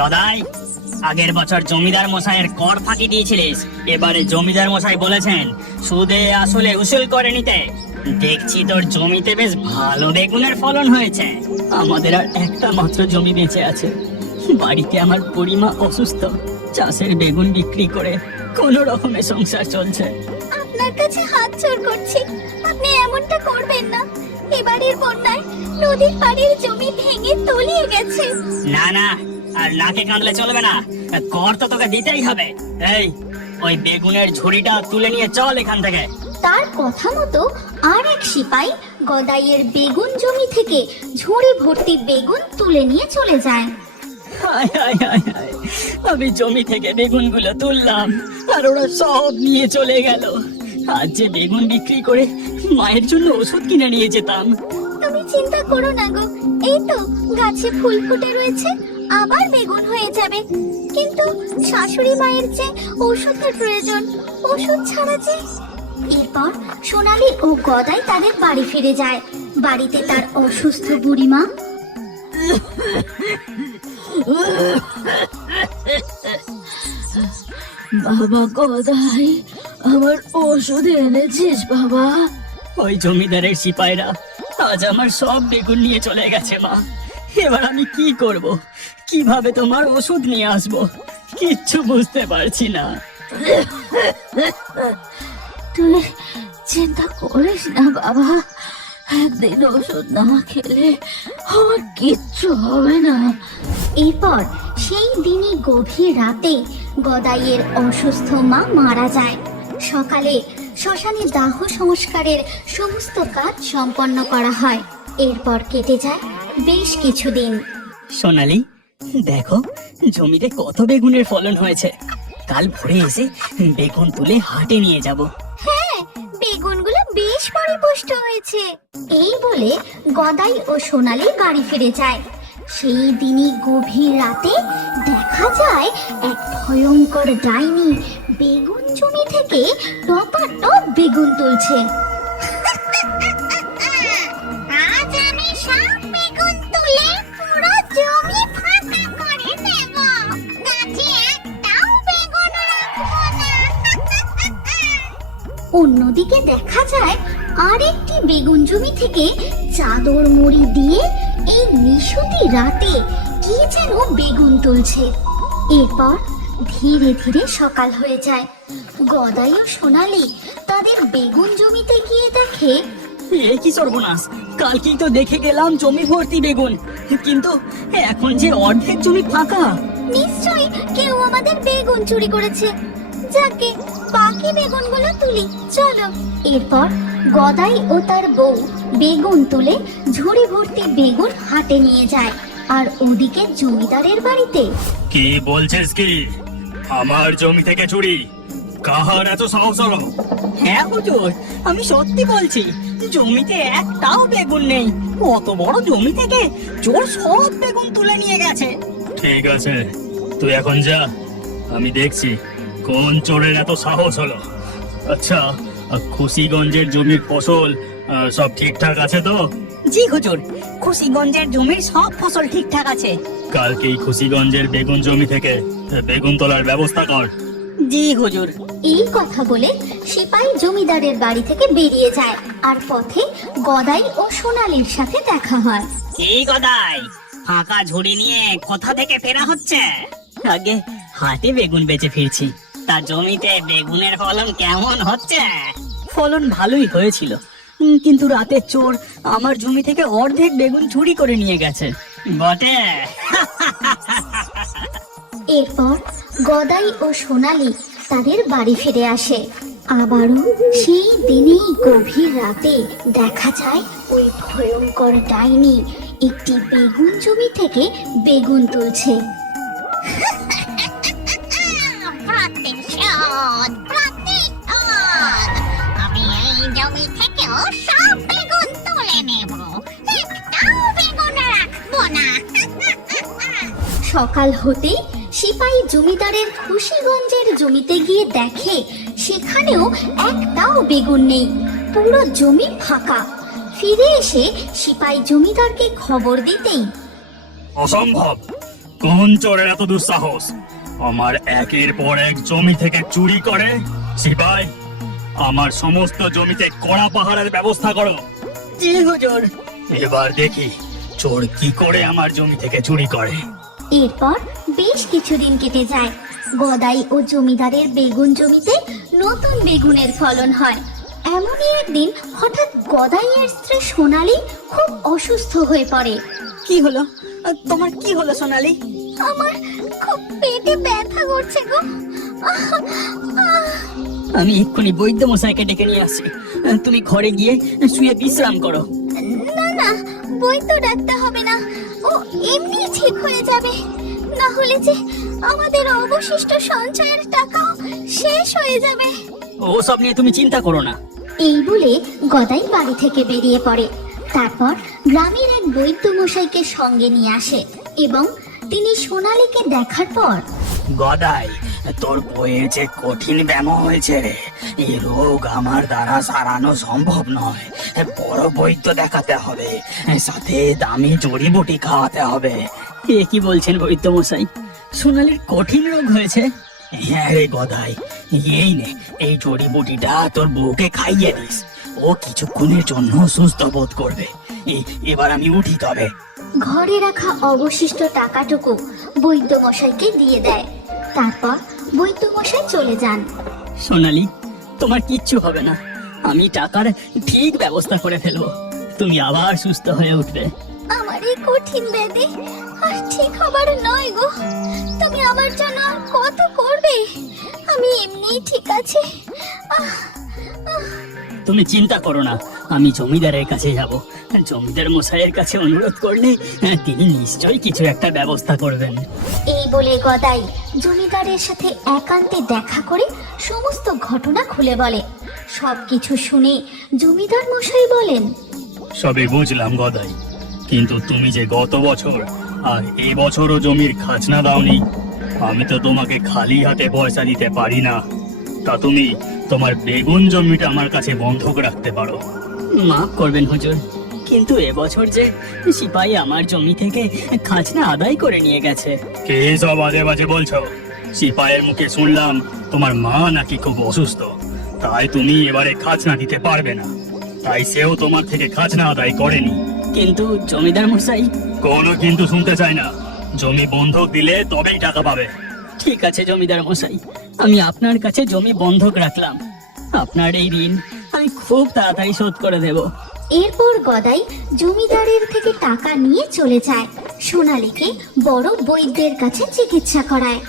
গদাই, আগের বছর জমিদার মশাইয়ের কর ফাঁকি দিয়েছিলিস, এবারে জমিদার মশাই বলেছেন সুদে আসলে উসুল করে নিতে। দেখছি তোর জমিতে বেশ ভালো বেগুনের ফলন হয়েছে। আমাদের আর একটা মাত্র জমি বেঁচে আছে। বাড়িতে আমার বুড়িমা অসুস্থ, চাষের বেগুন বিক্রি করে কোনো রকমে সংসার চলছে। আপনার কাছে হাত জোড় করছি, আপনি এমনটা করবেন না। এবারের বন্যায় নদীর পাড়ের জমি ভেঙে তলিয়ে গেছে। না না, আর নাকে কাঁদলে চলবে না, কর তো তোকে দিতেই হবে। এই, ওই বেগুনের ঝুড়িটা তুলে নিয়ে চল এখান থেকে। তার কথা মতো আর এক সিপাই গদাইয়ের বেগুন জমি থেকে ঝুড়ি ভর্তি বেগুন তুলে নিয়ে চলে যায়। হায় হায় হায় হায়, আমি জমি থেকে বেগুনগুলো তুললাম আর ওরা সব নিয়ে চলে গেল। আজ যে বেগুন বিক্রি করে মায়ের জন্য ওষুধ কিনে নিয়ে যেতাম। তুমি চিন্তা করো না গো, এই তো গাছে ফুল ফুটে রয়েছে, আবার বেগুন হয়ে যাবে। কিন্তু শাশুড়ি মায়ের যে ওষুধের প্রয়োজন, ওষুধ ছাড়া যে। এরপর সোনালী ও গদাই তাদের বাড়ি ফিরে যায়। বাড়িতে তার অসুস্থ বুড়িমা। বাবা গদাই, আমার ওষুধ এনেছিস বাবা? ওই জমিদারের সিপাইরা আজ আমার সব বেগুন নিয়ে চলে গেছে মা। এবার আমি কি করব, কিভাবে তোমার ওষুধ নিয়ে আসবো, কিচ্ছু বুঝতে পারছি না। তুই চিন্তা করিস না বাবা, একদিন ওষুধ না খেলে আমার কিচ্ছু হবে না। এরপর সেই দিনই গভীর রাতে গদাইয়ের অসুস্থ মা মারা যায়। সকালে শ্মশানে দাহ সংস্কারের সমস্ত কাজ সম্পন্ন করা হয়। এরপর কেটে যায় বেশ কিছুদিন। সোনালি, দেখো জমিতে কত বেগুনের ফলন হয়েছে। কাল ভোরে এসে বেগুন তুলে হাটে নিয়ে যাব। হ্যাঁ, বেগুনগুলো বেশ পরিপুষ্ট হয়েছে। এই বলে গদাই ও সোনালী বাড়ি ফিরে যায়। সেই দিনই গভীর রাতে দেখা যায় এক ভয়ঙ্কর ডাইনি বেগুন জমি থেকে টপাটপ বেগুন তুলছে। আজ আমি সব বেগুন তুলে পুরো জমি ফাঁকা করে দেব, গাছে একটাও বেগুন রাখবো না। অন্যদিকে দেখা যায় আরেকটি বেগুন জমি থেকে চাদর মুড়ি দিয়ে এই নিশুতি রাতে কি যেন বেগুন তুলছে। এরপর ধীরে ধীরে সকাল হয়ে যায়। গদাই ও সোনালী তাদের বেগুন জমিতে গিয়ে দেখে, এ কি সর্বনাশ, কালকেই তো দেখে গেলাম জমি ভর্তি বেগুন, কিন্তু এখন যে অর্ধেক জমি ফাঁকা। নিশ্চয়ই কেউ আমাদের বেগুন চুরি করেছে। যাকে বাকি বেগুনগুলো তুলি চলো। এরপর গদাই ও তার বউ বেগুন তুলে ঝুড়ি ভর্তি বেগুন হাটে নিয়ে যায়। আর ওদিকে জমিদারের বাড়িতে, কি বলছিস কি? আমার জমি থেকে চুরি? কাহার এত সাহস হলো? হ্যাঁ হুজুর, আমি সত্যি বলছি, জমিতে একটাও বেগুন নেই। অত বড় জমি থেকে চোর সব বেগুন তুলে নিয়ে গেছে। ঠিক আছে, তুই এখন যা, আমি দেখছি কোন চোরের এত সাহস হলো। আচ্ছা, খুশিগঞ্জের জমির ফসল সব ঠিকঠাক আছে তো? জি হুজুর, খুশিগঞ্জের জমির সব ফসল ঠিকঠাক আছে। কালকেই খুশিগঞ্জের বেগুন জমি থেকে বেগুন তোলার ব্যবস্থা কর। জি হুজুর। এই কথা বলে সিপাই জমিদারের বাড়ি থেকে বেরিয়ে যায়। আর পথে গদাই ও সোনালীর সাথে দেখা হয়। কি গদাই, ফাঁকা ঝুড়ি নিয়ে কোথা থেকে ফেরা হচ্ছে? আগে হাটে বেগুন বেচে ফিরছি। তা জমিতে বেগুনের ফলন কেমন হচ্ছে? ফলন ভালোই হয়েছিল, কিন্তু রাতে চোর আমার জমি থেকে অর্ধেক বেগুন চুরি করে নিয়ে গেছে। বটে। এরপর গদাই ও সোনালী তাদের বাড়ি ফিরে আসে। আবারও সেই দিনেই গভীর রাতে দেখা যায় ওই ভয়ঙ্কর ডাইনি একটি বেগুন জমি থেকে বেগুন তুলছে। আমি এই জমি থেকেও সব বেগুন তুলে নেব, একটাও বেগুন রাখবো না। সকাল হতেই সিপাহী জমিদারের খুশিগঞ্জের জমিতে গিয়ে দেখে সেখানেও একটাও বেগুন নেই, পুরো জমি ফাঁকা। ফিরে এসে সিপাহী জমিদারকে খবর দিতেই, অসম্ভব, কোন চোরের এত দুঃসাহস আমার একের পর এক জমি থেকে চুরি করে? সিপাই, আমার সমস্ত জমিতে কড়া পাহারার ব্যবস্থা করো। জি হুজুর। এবার দেখি চোর কি করে আমার জমি থেকে চুরি করে। এরপর বেশ কিছুদিন কেটে যায়। গদাই ও জমিদারের বেগুন জমিতে নতুন বেগুনের ফলন হয়। এমনই একদিন হঠাৎ গদাইয়ের স্ত্রী সোনালী খুব অসুস্থ হয়ে পড়ে। কি হলো? তোমার কি হলো সোনালি? আমার খুব পেটে ব্যথা করছে গো। আমি এক্ষুনি বৈদ্য মশাইকে ডেকে নিয়ে আসছি। তুমি ঘরে গিয়ে শুয়ে বিশ্রাম করো। না না, বৈদ্য ডাকতে হবে না, ও এমনি ঠিক হয়ে যাবে। না হলে যে আমাদের অবশিষ্ট সঞ্চয়ের টাকাও শেষ হয়ে যাবে। ওসব নিয়ে তুমি চিন্তা করো না। এই বলে গদাই বাড়ি থেকে বেরিয়ে পড়ে। তারপর গ্রামের এক বৈদ্য মশাইকে সঙ্গে নিয়ে আসে এবং তিনি সোনালীকে দেখার পর, গদাই, তোর বইয়ের যে কঠিন ব্যামো হয়েছে রে, এই রোগ আমার দ্বারা সারানো সম্ভব নয়। বড় বৈদ্য দেখাতে হবে, সাথে দামি জড়িবুটি খাওয়াতে হবে। এ কি বলছেন বৈদ্য মশাই? সোনালির কঠিন রোগ হয়েছে? হ্যাঁ রে গদাই, এই নে, এই জড়িবুটিটা তোর বউকে খাইয়ে দিস, ও কিছুক্ষণের জন্য সুস্থ বোধ করবে। এবার আমি উঠি তবে। ঘরে রাখা অবশিষ্ট টাকাটুকু বৈদ্য মশাইকে দিয়ে দেয়। তারপর বৈদ্য মশাই চলে যান। সোনালি, তোমার কিচ্ছু হবে না। আমি টাকার ঠিক ব্যবস্থা করে ফেলবো। তুমি আবার সুস্থ হয়ে উঠবে। আমার এই কঠিন ব্যাধি আর ঠিক হবার নয় গো। তুমি আমার জন্য আর কত করবে? আমি এমনিই ঠিক আছি। তুমি চিন্তা করো না, আমি জমিদারের কাছে যাব। জমিদার মশাইয়ের কাছে অনুরোধ করলে তিনি নিশ্চয়ই কিছু একটা ব্যবস্থা করবেন। এই বলে গদাই জমিদারের সাথে একান্তে দেখা করে সমস্ত ঘটনা খুলে বলে। সবকিছু শুনে জমিদার মশাই বলেন, সবই বুঝলাম গদাই, কিন্তু তুমি যে গত বছর আর এই বছরও জমির খাজনা দাওনি, আমি তো তোমাকে খালি হাতে পয়সা দিতে পারি না। তা তুমি তোমার বেগুন জমিটা আমার কাছে বন্ধক রাখতে পারো। মাফ করবেন হুজুর, কিন্তু এবছর যে সিপাহী আমার জমি থেকে খাজনা আদায় করে নিয়ে গেছে। কে সব আজে বাজে বলছো? সিপাহের মুখে শুনলাম তোমার মা নাকি খুব অসুস্থ, তাই তুমি এবারে খাজনা দিতে পারবে না, তাই সেও তোমার থেকে খাজনা আদায় করেনি। কিন্তু জমিদার মশাই। কোনো কিন্তু শুনতে চাই না, জমি বন্ধক দিলে তবেই টাকা পাবে। ঠিক আছে জমিদার মশাই, আমি আপনার কাছে জমি বন্ধক রাখলাম। আপনার এই ঋণ আমি খুব তাড়াতাড়ি শোধ করে দেব। এরপর গদাই জমিদারের থেকে টাকা নিয়ে চলে যায়। সোনালীকে বড় বৈদ্যের কাছে চিকিৎসা করায়।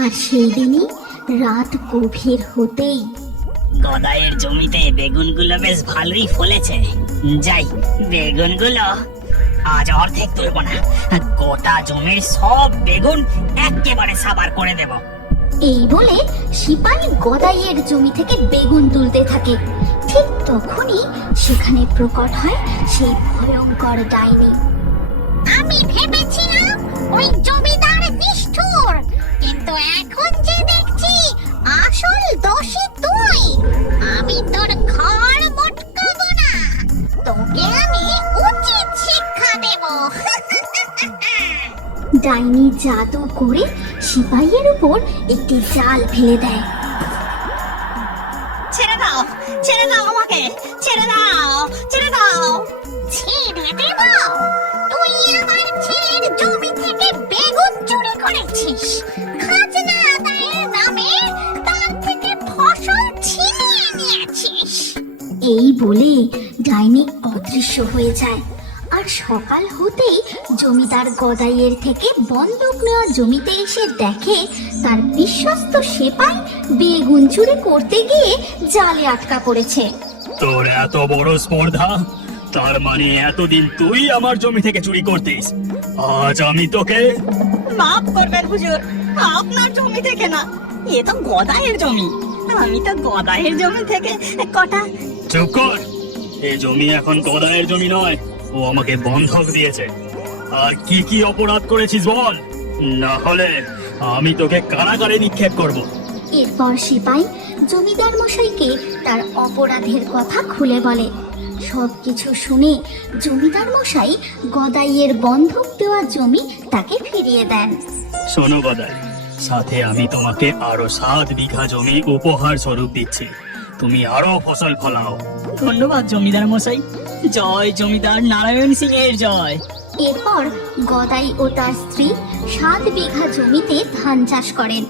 আর সেই দিনই রাত গভীর হতেই গদাইয়ের জমিতে বেগুনগুলো বেশ ভালোই ফলেছে। যাই, বেগুনগুলো আজ অর্ধেক তুলব না, গোটা জমির সব বেগুন একেবারে সাবার করে দেব। এই বলে সিপাহী গদাইয়ের জমি থেকে বেগুন তুলতে থাকে। ঠিক তখনই সেখানে প্রকট হয় সেই ভয়ঙ্কর ডাইনি। আমি ভেবেছিলাম ওই জমিদার নিষ্ঠুর, কিন্তু এখন যে দেখছি আসল দোষী তুই। আমি তোর ঘর মটকাবো না, তোকে আমি উচিত শিক্ষা দেব। ডাইনি জাদু করে সিপাহীর উপর একটি জাল ফেলে দেয়। ছেড়ে দাও, ছেড়ে দাও আমাকে, ছেড়ে দাও, ছেড়ে দাও। ছেড়ে দেব? তুই আমার ছেলের জমি থেকে বেগুন চুরি করেছিস, খাজনা আদায়ের নামে তার থেকে ফসল ছিনিয়ে নিয়েছিস। এই বলে ডাইনি অদৃশ্য হয়ে যায়। আর সকাল হতেই জমিদার গদাইয়ের থেকে বন্ধক নেওয়া জমিতে এসে দেখে তার বিশ্বস্ত সেপাই বেগুন চুরি করতে গিয়ে জালে আটকা পড়েছে। তোর এত বড় স্পর্ধা, তার মানে এতদিন তুই আমার জমি থেকে চুরি করতিস। আজ আমি তোকে। মাফ করবেন হুজুর, আপনার জমি থেকে না, এ তো গদাইয়ের জমি। আমি তো গদাইয়ের জমি থেকে কটা। চুপ কর, এই জমি এখন গদাইয়ের জমি নয়, ও আমাকে বন্ধক দিয়েছে। আর কি কি অপরাধ করেছিস বল, না হলে আমি তোকে কারাগারে নিক্ষেপ করব। এরপর সিপাই জমিদার মশাইকে তার অপরাধের কথা খুলে বলে। সবকিছু শুনে জমিদার মশাই গদাইয়ের বন্ধক দেওয়া জমি তাকে ফিরিয়ে দেন। শোনো গদাই, সাথে আমি তোমাকে আরো 7 বিঘা জমি উপহার স্বরূপ দিচ্ছি। তুমি আরো ফসল ফলাও। ধন্যবাদ জমিদার মশাই। জয় জমিদার নারায়ণ সিং এর জয়। এরপর গদাই ও তার স্ত্রী 7 বিঘা জমিতে ধান চাষ করেন।